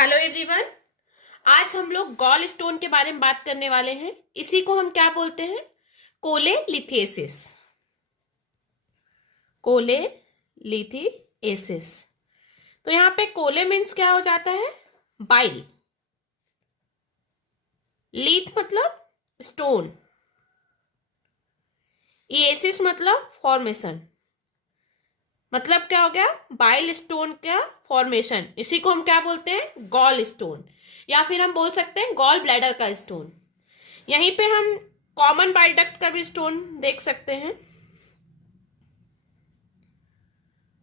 Hello everyone. आज हम लोग गॉल स्टोन के बारे में बात करने वाले हैं। इसी को हम क्या बोलते हैं? कोलेलिथिएसिस। कोलेलिथिएसिस। तो यहाँ पे कोले मीन्स क्या हो जाता है? बाइल। लीथ मतलब स्टोन। एसिस मतलब फॉर्मेशन। मतलब क्या हो गया? बाइल स्टोन का फॉर्मेशन। इसी को हम क्या बोलते हैं? गॉल स्टोन, या फिर हम बोल सकते हैं गॉल ब्लैडर का स्टोन। यहीं पे हम कॉमन बाइल डक्ट का भी स्टोन देख सकते हैं।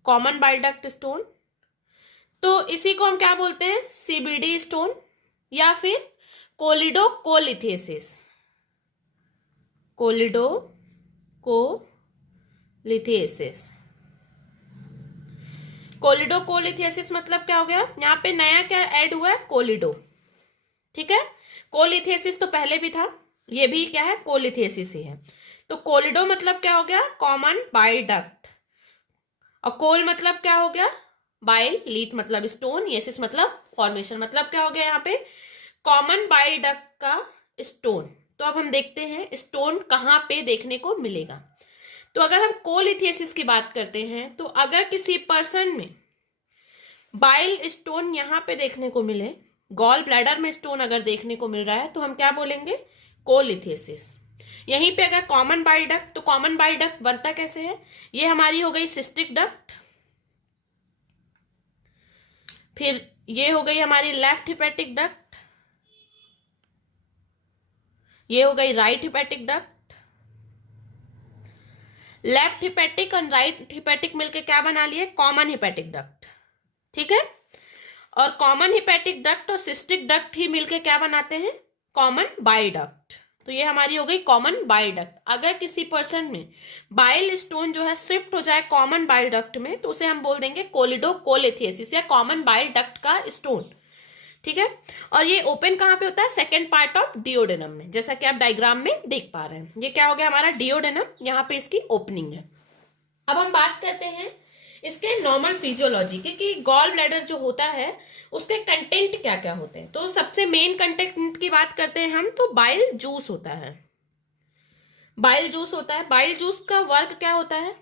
कॉमन बाइल डक्ट स्टोन, तो इसी को हम क्या बोलते हैं? सीबीडी स्टोन या फिर कोलिडोकोलिथिएसिस। कोलिडोकोलिथिएसिस। कोलिडोकोलिथिएसिस मतलब क्या हो गया? यहाँ पे नया क्या ऐड हुआ है? कोलिडो। ठीक है, कोलिथिएसिस तो पहले भी था, ये भी क्या है? कोलिथिएसिस ही है। तो कोलिडो मतलब क्या हो गया? Common bile duct. और कोल मतलब क्या हो गया? बाइल। लीथ मतलब स्टोन। एसिस मतलब फॉर्मेशन। मतलब क्या हो गया यहाँ पे? कॉमन बाइल डक्ट का स्टोन। तो अब हम देखते हैं स्टोन कहाँ पे देखने को मिलेगा। तो अगर हम कोलिथिएसिस की बात करते हैं, तो अगर किसी पर्सन में बाइल स्टोन यहां पे देखने को मिले, गॉल ब्लैडर में स्टोन अगर देखने को मिल रहा है, तो हम क्या बोलेंगे? कोलिथिएसिस। यहीं पे अगर कॉमन बाइल डक्ट, तो कॉमन बाइल डक्ट बनता कैसे है? ये हमारी हो गई सिस्टिक डक्ट, फिर ये हो गई हमारी लेफ्ट हिपैटिक डक्ट, ये हो गई right hepatic duct. Left hepatic और राइट हिपैटिक मिलके क्या बना लिए? Common hepatic duct. ठीक है, और कॉमन हिपैटिक डक्ट और सिस्टिक डक्ट ही मिलके क्या बनाते हैं? Common bile duct. तो ये हमारी हो गई कॉमन बाइल डक्ट। अगर किसी पर्सन में बाइल स्टोन जो है शिफ्ट हो जाए कॉमन बाइल डक्ट में, तो उसे हम बोल देंगे कोलिडोकोलिथिएसिस या कॉमन बाइल डक्ट का स्टोन। ठीक है, और ये ओपन कहाँ पे होता है? सेकेंड पार्ट ऑफ डिओडेनम में, जैसा कि आप डायग्राम में देख पा रहे हैं। ये क्या हो गया हमारा? डिओडेनम। यहाँ पे इसकी ओपनिंग है। अब हम बात करते हैं इसके नॉर्मल फिजियोलॉजी की, कि गॉल ब्लैडर जो होता है उसके कंटेंट क्या क्या होते हैं। तो सबसे मेन कंटेंट की बात करते हैं हम, तो बाइल जूस होता है। बाइल जूस होता है। बाइल जूस का वर्क क्या होता है?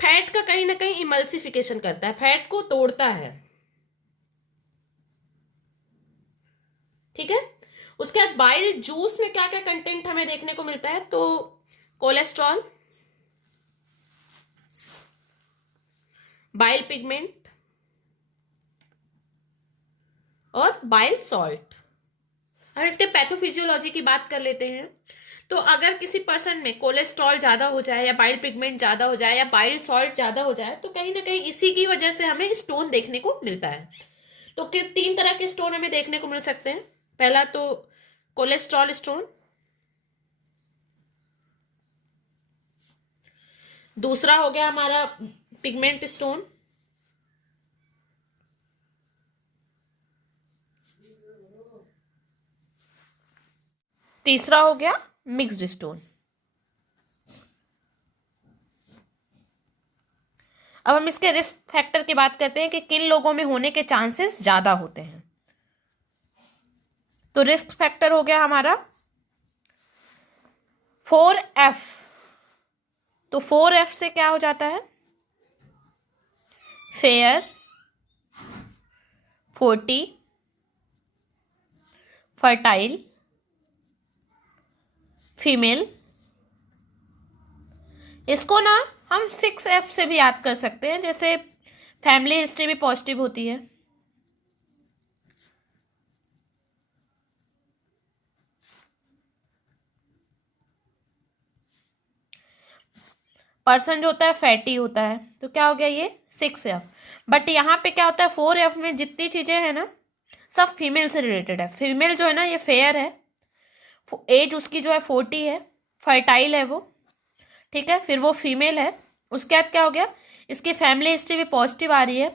फैट का कहीं ना कहीं इमल्सिफिकेशन करता है, फैट को तोड़ता है। ठीक है, उसके बाद बाइल जूस में क्या क्या कंटेंट हमें देखने को मिलता है? तो कोलेस्ट्रॉल, बाइल पिगमेंट और बाइल सॉल्ट। अब इसके पैथोफिजियोलॉजी की बात कर लेते हैं। तो अगर किसी पर्सन में कोलेस्ट्रॉल ज्यादा हो जाए, या बाइल पिगमेंट ज्यादा हो जाए, या बाइल सॉल्ट ज्यादा हो जाए, तो कहीं ना कहीं इसी की वजह से हमें स्टोन देखने को मिलता है। तो तीन तरह के स्टोन हमें देखने को मिल सकते हैं। पहला तो कोलेस्ट्रॉल स्टोन, दूसरा हो गया हमारा पिगमेंट स्टोन, तीसरा हो गया मिक्स्ड स्टोन। अब हम इसके रिस्क फैक्टर की बात करते हैं कि किन लोगों में होने के चांसेस ज्यादा होते हैं। तो रिस्क फैक्टर हो गया हमारा 4F। तो 4F से क्या हो जाता है? Fair, 40, fertile, female. इसको ना हम 6F से भी याद कर सकते हैं, जैसे फैमिली हिस्ट्री भी पॉजिटिव होती है। पर्सन जो होता है फैटी होता है, तो क्या हो गया ये? 6F। बट यहाँ पे क्या होता है? 4F में जितनी चीजें हैं ना, सब फीमेल से रिलेटेड है। फीमेल जो है ना, ये फेयर है, एज उसकी जो है 40 है, फर्टाइल है वो। ठीक है, फिर वो फीमेल है। उसके बाद क्या हो गया? इसकी फैमिली हिस्ट्री भी पॉजिटिव आ रही है,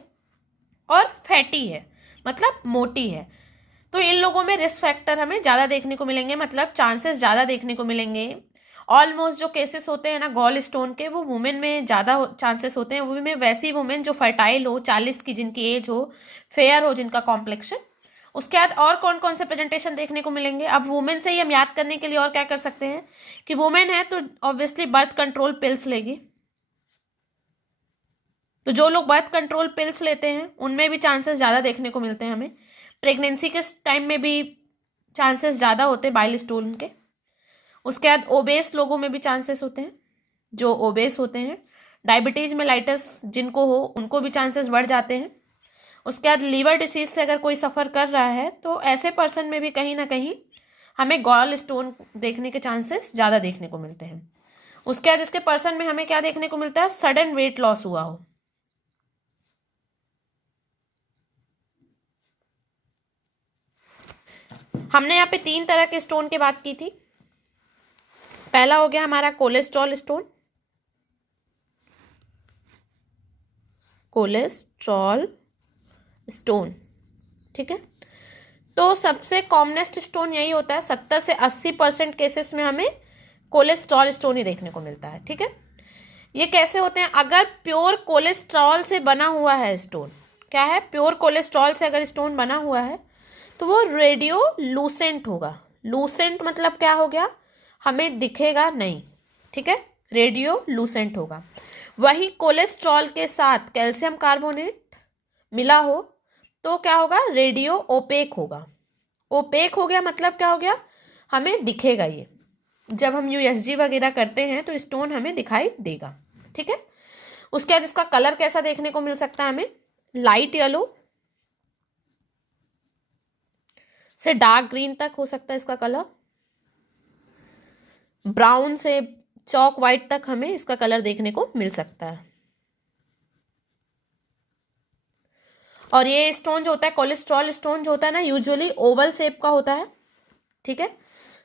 और फैटी है, मतलब मोटी है। तो इन लोगों में रिस्क फैक्टर हमें ज़्यादा देखने को मिलेंगे, मतलब चांसेस ज़्यादा देखने को मिलेंगे। ऑलमोस्ट जो केसेस होते हैं ना गॉल स्टोन के, वो वुमेन में ज़्यादा चांसेस होते हैं। वो में वैसी वुमेन जो फर्टाइल हो, 40 की जिनकी एज हो, फेयर हो, जिनका कॉम्प्लेक्शन उसके बाद और कौन कौन से प्रेजेंटेशन देखने को मिलेंगे? अब वुमेन से ही हम याद करने के लिए और क्या कर सकते हैं कि वुमेन है तो ऑब्वियसली बर्थ कंट्रोल पिल्स लेगी, तो जो लोग बर्थ कंट्रोल पिल्स लेते हैं उनमें भी चांसेस ज़्यादा देखने को मिलते हैं हमें। प्रेगनेंसी के टाइम में भी चांसेस ज़्यादा होते हैं बाइल स्टोन के। उसके बाद ओबेस लोगों में भी चांसेस होते हैं, जो ओबेस होते हैं। डायबिटीज़ मेलाइटस जिनको हो उनको भी चांसेस बढ़ जाते हैं। उसके बाद लीवर डिसीज से अगर कोई सफ़र कर रहा है तो ऐसे पर्सन में भी कहीं ना कहीं हमें गॉल स्टोन देखने के चांसेस ज़्यादा देखने को मिलते हैं। उसके बाद इसके पर्सन में हमें क्या देखने को मिलता है? सडन वेट लॉस हुआ हो। हमने यहाँ पे 3 तरह के स्टोन की बात की थी। पहला हो गया हमारा कोलेस्ट्रॉल स्टोन, कोलेस्ट्रॉल स्टोन, ठीक है। तो सबसे कॉमनेस्ट स्टोन यही होता है, 70 से 80% केसेस में हमें कोलेस्ट्रॉल स्टोन ही देखने को मिलता है, ठीक है। ये कैसे होते हैं? अगर प्योर कोलेस्ट्रॉल से बना हुआ है स्टोन, क्या है? प्योर कोलेस्ट्रॉल से अगर स्टोन बना हुआ है तो वो रेडियो लूसेंट होगा। लूसेंट मतलब क्या हो गया? हमें दिखेगा नहीं, ठीक है, रेडियो लूसेंट होगा। वही कोलेस्ट्रॉल के साथ कैल्शियम कार्बोनेट मिला हो तो क्या होगा? रेडियो ओपेक होगा। ओपेक हो गया मतलब क्या हो गया? हमें दिखेगा ये। जब हम यूएसजी वगैरह करते हैं तो स्टोन हमें दिखाई देगा, ठीक है। उसके बाद इसका कलर कैसा देखने को मिल सकता है हमें? लाइट येलो से डार्क ग्रीन तक हो सकता है इसका कलर, ब्राउन से चॉक वाइट तक हमें इसका कलर देखने को मिल सकता है। और ये स्टोन जो होता है, कोलेस्ट्रॉल स्टोन जो होता है ना, यूजुअली ओवल शेप का होता है, ठीक है।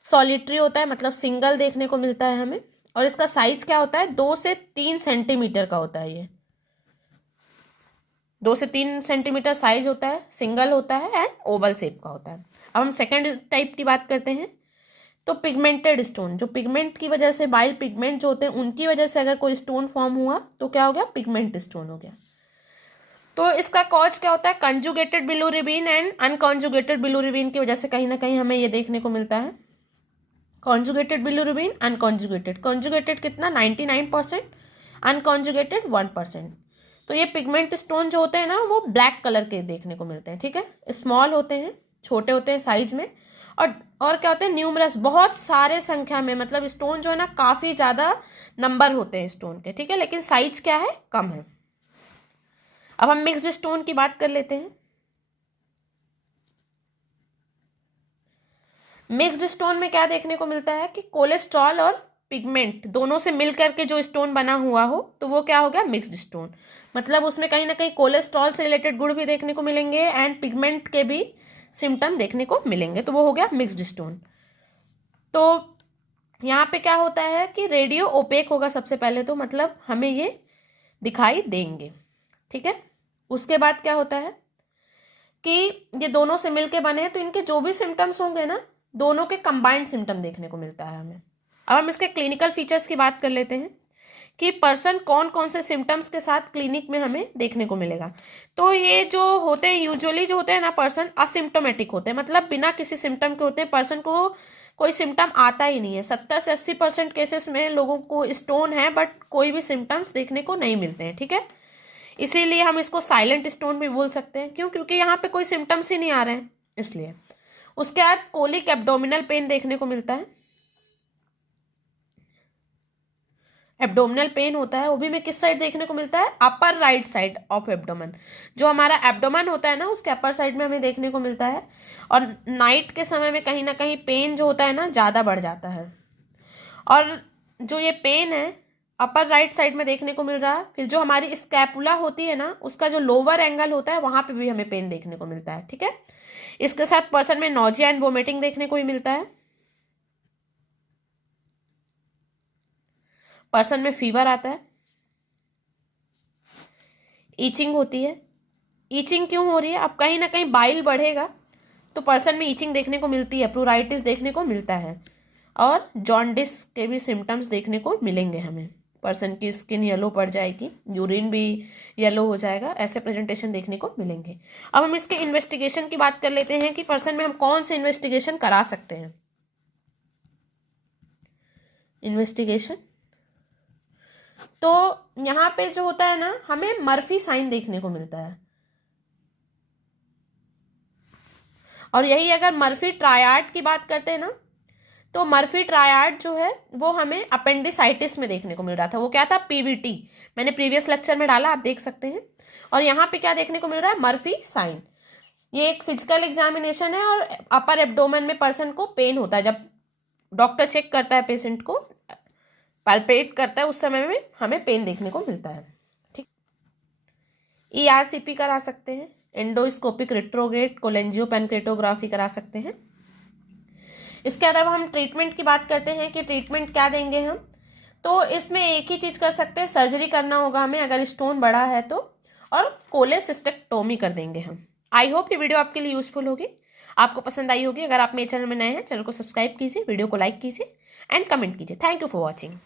सॉलिटरी होता है, मतलब सिंगल देखने को मिलता है हमें। और इसका साइज क्या होता है? 2 से 3 सेंटीमीटर का होता है। ये 2 से 3 सेंटीमीटर साइज होता है, सिंगल होता है एंड ओवल शेप का होता है। अब हम सेकेंड टाइप की बात करते हैं, तो पिगमेंटेड स्टोन, जो पिगमेंट की वजह से, बाइल पिगमेंट जो होते हैं उनकी वजह से अगर कोई स्टोन फॉर्म हुआ तो क्या हो गया? पिगमेंट स्टोन हो गया। तो इसका कॉज क्या होता है? Conjugated bilirubin and unconjugated bilirubin की वजह से कहीं ना कहीं हमें ये देखने को मिलता है। Conjugated bilirubin, unconjugated. कॉन्जुगेटेड कितना? 99%, अनकॉन्जुगेटेड 1%। तो ये पिगमेंट स्टोन जो होते हैं ना, वो ब्लैक कलर के देखने को मिलते हैं, ठीक है। स्मॉल होते हैं, छोटे होते हैं साइज में, और क्या होते हैं? न्यूमरस, बहुत सारे संख्या में, मतलब स्टोन जो है ना काफी ज्यादा नंबर होते हैं स्टोन के, ठीक है, लेकिन साइज क्या है? कम है। अब हम मिक्स्ड स्टोन की बात कर लेते हैं। मिक्स्ड स्टोन में क्या देखने को मिलता है कि कोलेस्ट्रॉल और पिगमेंट दोनों से मिलकर के जो स्टोन बना हुआ हो तो वो क्या हो गया? Mixed stone. मतलब उसमें कहीं ना कहीं कोलेस्ट्रॉल से रिलेटेड गुण भी देखने को मिलेंगे एंड पिगमेंट के भी सिम्टम देखने को मिलेंगे, तो वो हो गया मिक्स्ड स्टोन। तो यहाँ पे क्या होता है कि रेडियो ओपेक होगा सबसे पहले, तो मतलब हमें ये दिखाई देंगे, ठीक है। उसके बाद क्या होता है कि ये दोनों से मिलके बने हैं तो इनके जो भी सिम्टम्स होंगे ना, दोनों के कंबाइंड सिम्टम देखने को मिलता है हमें। अब हम इसके क्लिनिकल फीचर्स की बात कर लेते हैं कि पर्सन कौन कौन से सिम्टम्स के साथ क्लिनिक में हमें देखने को मिलेगा। तो ये जो होते हैं, यूजुअली जो होते हैं ना पर्सन, असिम्टोमेटिक होते हैं, मतलब बिना किसी सिम्टम के होते हैं। पर्सन को कोई सिम्टम आता ही नहीं है। 70 से 80% केसेस में लोगों को स्टोन है बट कोई भी सिम्टम्स देखने को नहीं मिलते हैं, ठीक है। इसीलिए हम इसको साइलेंट स्टोन भी बोल सकते हैं। क्यों? क्योंकि यहाँ पे कोई सिम्टम्स ही नहीं आ रहे हैं, इसलिए। उसके बाद कोलिक एब्डोमिनल पेन देखने को मिलता है। एब्डोमिनल पेन होता है, वो भी में किस साइड देखने को मिलता है? Upper right side of abdomen. जो हमारा एब्डोमेन होता है ना, उसके अपर साइड में हमें देखने को मिलता है। और नाइट के समय में कहीं ना कहीं पेन जो होता है ना ज़्यादा बढ़ जाता है। और जो ये पेन है अपर राइट साइड में देखने को मिल रहा है। फिर जो हमारी स्कैपुला होती है ना, उसका जो लोअर एंगल होता है वहां पे भी हमें पेन देखने को मिलता है, ठीक है। इसके साथ पर्सन में नोजिया एंड वोमिटिंग देखने को भी मिलता है। पर्सन में फीवर आता है, ईचिंग होती है। ईचिंग क्यों हो रही है? अब कहीं ना कहीं बाइल बढ़ेगा तो पर्सन में ईचिंग देखने को मिलती है, प्लूराइटिस देखने को मिलता है, और जॉन्डिस के भी सिम्टम्स देखने को मिलेंगे हमें। पर्सन की स्किन येलो पड़ जाएगी, यूरिन भी येलो हो जाएगा, ऐसे प्रेजेंटेशन देखने को मिलेंगे। अब हम इसके इन्वेस्टिगेशन की बात कर लेते हैं कि पर्सन में हम कौन से इन्वेस्टिगेशन करा सकते हैं। इन्वेस्टिगेशन तो यहाँ पे जो होता है ना, हमें मर्फी साइन देखने को मिलता है, और यही अगर मर्फी ट्रायड की बात करते हैं ना, तो मर्फी ट्रायड जो है वो हमें अपेंडिसाइटिस में देखने को मिल रहा था। वो क्या था? पीवीटी। मैंने प्रीवियस लेक्चर में डाला, आप देख सकते हैं। और यहाँ पे क्या देखने को मिल रहा है? Murphy sign. ये एक फिजिकल एग्जामिनेशन है और अपर एब्डोमेन में पर्सन को पेन होता है। जब डॉक्टर चेक करता है पेशेंट को, पैल्पेट करता है, उस समय में हमें पेन देखने को मिलता है। ठीक। ERCP करा सकते हैं, एंडोस्कोपिक रिट्रोग्रेड कोलेंजियोपेनक्रेटोग्राफी करा सकते हैं। इसके अलावा हम ट्रीटमेंट की बात करते हैं कि ट्रीटमेंट क्या देंगे हम, तो इसमें एक ही चीज़ कर सकते हैं, सर्जरी करना होगा हमें अगर स्टोन बड़ा है तो, और कोलेसिस्टेक्टोमी कर देंगे हम। आई होप ये वीडियो आपके लिए यूजफुल होगी, आपको पसंद आई होगी। अगर आप मेरे चैनल में नए हैं, चैनल को सब्सक्राइब कीजिए, वीडियो को लाइक कीजिए एंड कमेंट कीजिए। Thank you for watching.